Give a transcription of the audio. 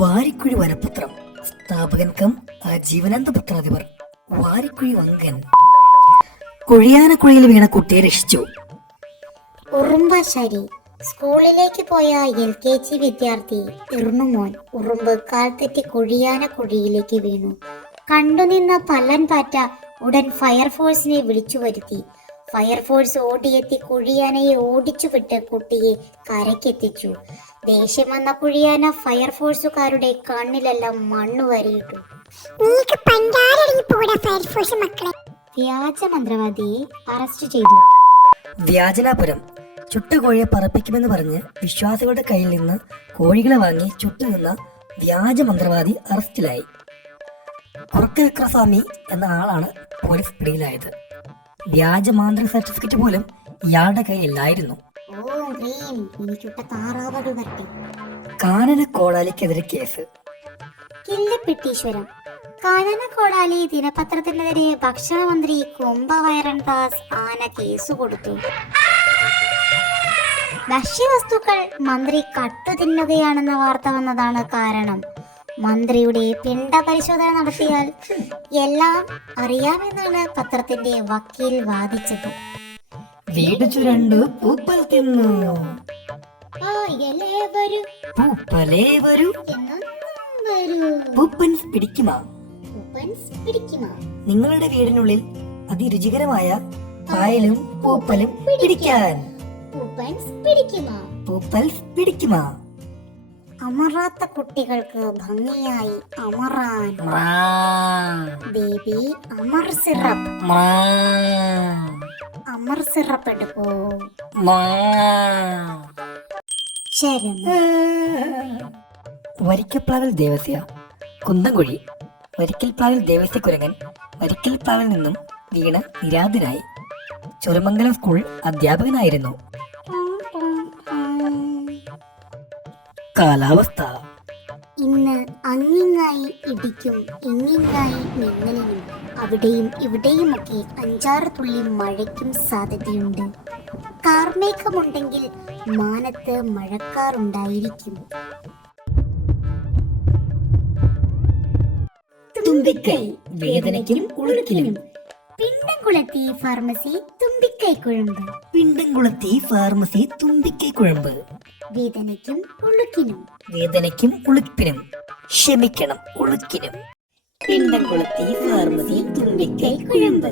വാരിക്കുഴി വനപുത്രം സ്ഥാപകൻ കം ആജീവനാന്ത പത്രാധിപർ വാരിക്കുഴി വങ്കൻ കുഴിയാനക്കുഴിയിൽ വീണ കുട്ടിയെ രക്ഷിച്ചു. ഉറുമ്പശ്ശേരി സ്കൂളിലേക്ക് പോയ LKG വിദ്യാർത്ഥി ഇർണുമോൻ ഉറുമ്പ് കാൽത്തെറ്റി കുഴിയാനക്കുഴിയിലേക്ക് വീണു. കണ്ടുനിന്ന പല്ലൻ പാറ്റ ഉടൻ ഫയർഫോഴ്സിനെ വിളിച്ചു വരുത്തി. ഫയർഫോഴ്സ് ഓടിയെത്തി കുഴിയാനയെ ഓടിച്ചുവിട്ട് കുട്ടിയെ കരക്കെത്തിച്ചു. ദേഷ്യം വന്ന കുഴിയാന ഫയർഫോഴ്സുകാരുടെ കണ്ണിലെല്ലാം മണ്ണ് വരിയിട്ടു. വ്യാജ മന്ത്രവാദിയെ അറസ്റ്റ് ചെയ്തു. വ്യാജനാപുരം ചുട്ട കോഴിയെ പറപ്പിക്കുമെന്ന് പറഞ്ഞ് വിശ്വാസികളുടെ കയ്യിൽ നിന്ന് കോഴികളെ വാങ്ങി ചുട്ടുനിന്ന വ്യാജ മന്ത്രവാദി അറസ്റ്റിലായി. കുറുക്ക് വിക്രസ്വാമി എന്ന ആളാണ് പോലീസ് പിടിയിലായത്. വ്യാജ മാന്ത്രിക സർട്ടിഫിക്കറ്റ് പോലും ഇയാളുടെ കയ്യിലായിരുന്നു. കാനന കോടാലിക്കെതിരെ കേസ്. കില്ലിപ്പിട്ടീശ്വരം കാനന കോടാലി ദിനപത്രത്തിനെതിരെ ഭക്ഷണമന്ത്രി കുംഭവൈരൻ ദാസ് ആന കേസ് കൊടുത്തു. ഭക്ഷ്യവസ്തുക്കൾ മന്ത്രി കട്ടു തിന്നുകയാണെന്ന വാർത്ത വന്നതാണ് കാരണം. മന്ത്രിയുടെ പിണ്ട പരിശോധന നടത്തിയാൽ എല്ലാം അറിയാമെന്നാണ് പത്രത്തിന്റെ വക്കീൽ വാദിച്ചത്. വീട് ചുരണ്ടു പൂപ്പൽ തിന്നു നിങ്ങളുടെ വീടിനുള്ളിൽ അതിരുചികരമായ പായലും പൂപ്പലും പിടിക്കാൻ പൂപ്പൽസ് പിടിക്കുമാ. അമറാത്ത കുട്ടികൾക്ക് ഭംഗിയായി അമറാൻ baby Amar syrup. Amar syrup എടുക്കോ. വരിക്കപ്ലാവിൽ ദേവസ്യ കുന്തംകുഴി. വരിക്കൽപ്ലാവിൽ ദേവസ്യ കുരങ്ങൻ വരിക്കൽപ്ലാവിൽ നിന്നും വീണ് നിരാതനായി. ചുരമംഗലം സ്കൂൾ അധ്യാപകനായിരുന്നു. കാലാവസ്ഥ ഇന്ന് അങ്ങിങ്ങായി ഇടിക്കും ഇങ്ങിങ്ങായി മിന്നലിനും അവിടെയും ഇവിടെയുമൊക്കെ 5-6 തുള്ളി മഴയ്ക്കും സാധ്യതയുണ്ട്. കാർമേഘമുണ്ടെങ്കിൽ മാനത്ത് മഴക്കാറുണ്ടായിരിക്കും. തുമ്പിക്കൈ വേദനയ്ക്കും ഉളുക്കിനും. പിണ്ടംകുളത്തി ഫാർമസി തുമ്പിക്കൈ കുഴമ്പ്. പിണ്ടംകുളത്തി ഫാർമസി തുമ്പിക്കൈ കുഴമ്പ്. വേദനയ്ക്കും ഉളുക്കിനും. വേദനയ്ക്കും ഉളുപ്പിനും. ക്ഷമിക്കണം, ഉളുക്കിനും. പിണ്ടംകുളത്തി ഫാർമസി തുമ്പിക്കൈ കുഴമ്പ്.